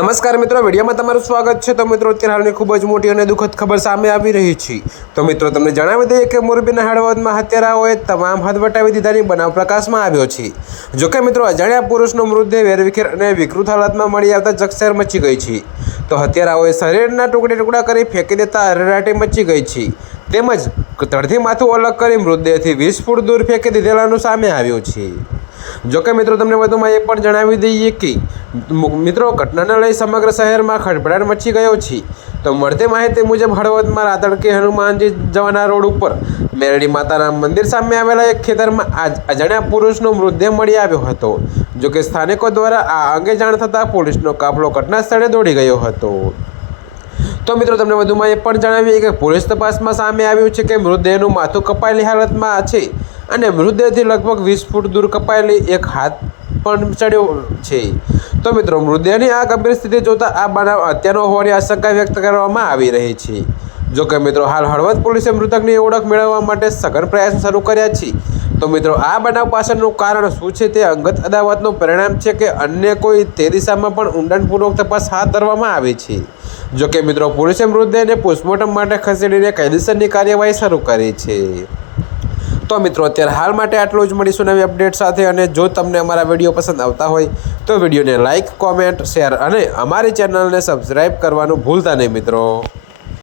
નમસ્કાર મિત્રો, વિડીયોમાં તમારું સ્વાગત છે। તો મિત્રો, અત્યારે હાલની ખૂબ જ મોટી અને દુઃખદ ખબર સામે આવી રહી છે। તો મિત્રો, તમને જણાવી દઈએ કે મોરબીના હળવદમાં હત્યારાઓએ તમામ હદ વટાવી દીધાની બનાવ પ્રકાશમાં આવ્યો છે। જોકે મિત્રો, અજાણ્યા પુરુષનો મૃતદેહ વેરવિખેર અને વિકૃત હાલતમાં મળી આવતા ચકચાર મચી ગઈ છે। તો હત્યારાઓએ શરીરના ટુકડા કરી ફેંકી દેતા અરેરાટી મચી ગઈ છે, તેમજ તળથી માથું અલગ કરી મૃતદેહથી 20 ફૂટ દૂર ફેંકી દીધેલાનું સામે આવ્યું છે। જોકે મિત્રો, તમને વધુમાં એ પણ જણાવી દઈએ કે મિત્રો, ઘટનાને લઈ સમગ્ર શહેરમાં ખળભળાટ મચી ગયો છે। તો મળતી માહિતી મુજબ હળવદમાં રાતડકી હનુમાનજી જવાના રોડ ઉપર મેરડી માતાના મંદિર સામે આવેલા એક ખેતરમાં અજાણ્યા પુરુષનો મૃતદેહ મળી આવ્યો હતો। જોકે સ્થાનિકો દ્વારા આ અંગે જાણ થતાં પોલીસનો કાફલો ઘટના સ્થળે દોડી ગયો હતો। તો મિત્રો, તમને વધુમાં એ પણ જણાવીએ કે પોલીસ તપાસમાં સામે આવ્યું છે કે મૃતદેહનું માથું કપાયેલી હાલતમાં છે અને મૃતદેહથી લગભગ 20 ફૂટ દૂર કપાયેલી એક હાથ પણ ચડ્યો છે। તો મિત્રો, મૃતદેહની આ ગંભીર સ્થિતિ જોતા આ બનાવ હત્યાનો હોવાની આશંકા વ્યક્ત કરવામાં આવી રહી છે। જોકે મિત્રો, હાલ હળવદ પોલીસે મૃતકની ઓળખ મેળવવા માટે સઘન પ્રયાસો શરૂ કર્યા છે। તો મિત્રો, આ બનાવ પાછળનું કારણ શું છે તે અંગત અદાવતનું પરિણામ છે કે અન્ય કોઈ તે દિશામાં પણ ઊંડાણપૂર્વક તપાસ હાથ ધરવામાં આવી છે। જોકે મિત્રો, પોલીસે મૃતદેહને પોસ્ટમોર્ટમ માટે ખસેડીને કાયદેસરની કાર્યવાહી શરૂ કરી છે। તો મિત્રો, અત્યારે હાલ માટે આટલું જ। મળીશું નવી અપડેટ સાથે। અને જો તમને અમારા વિડીયો પસંદ આવતા હોય તો વિડીયોને લાઇક, કોમેન્ટ, શેર અને અમારી ચેનલને સબસ્ક્રાઈબ કરવાનું ભૂલતા નહીં મિત્રો।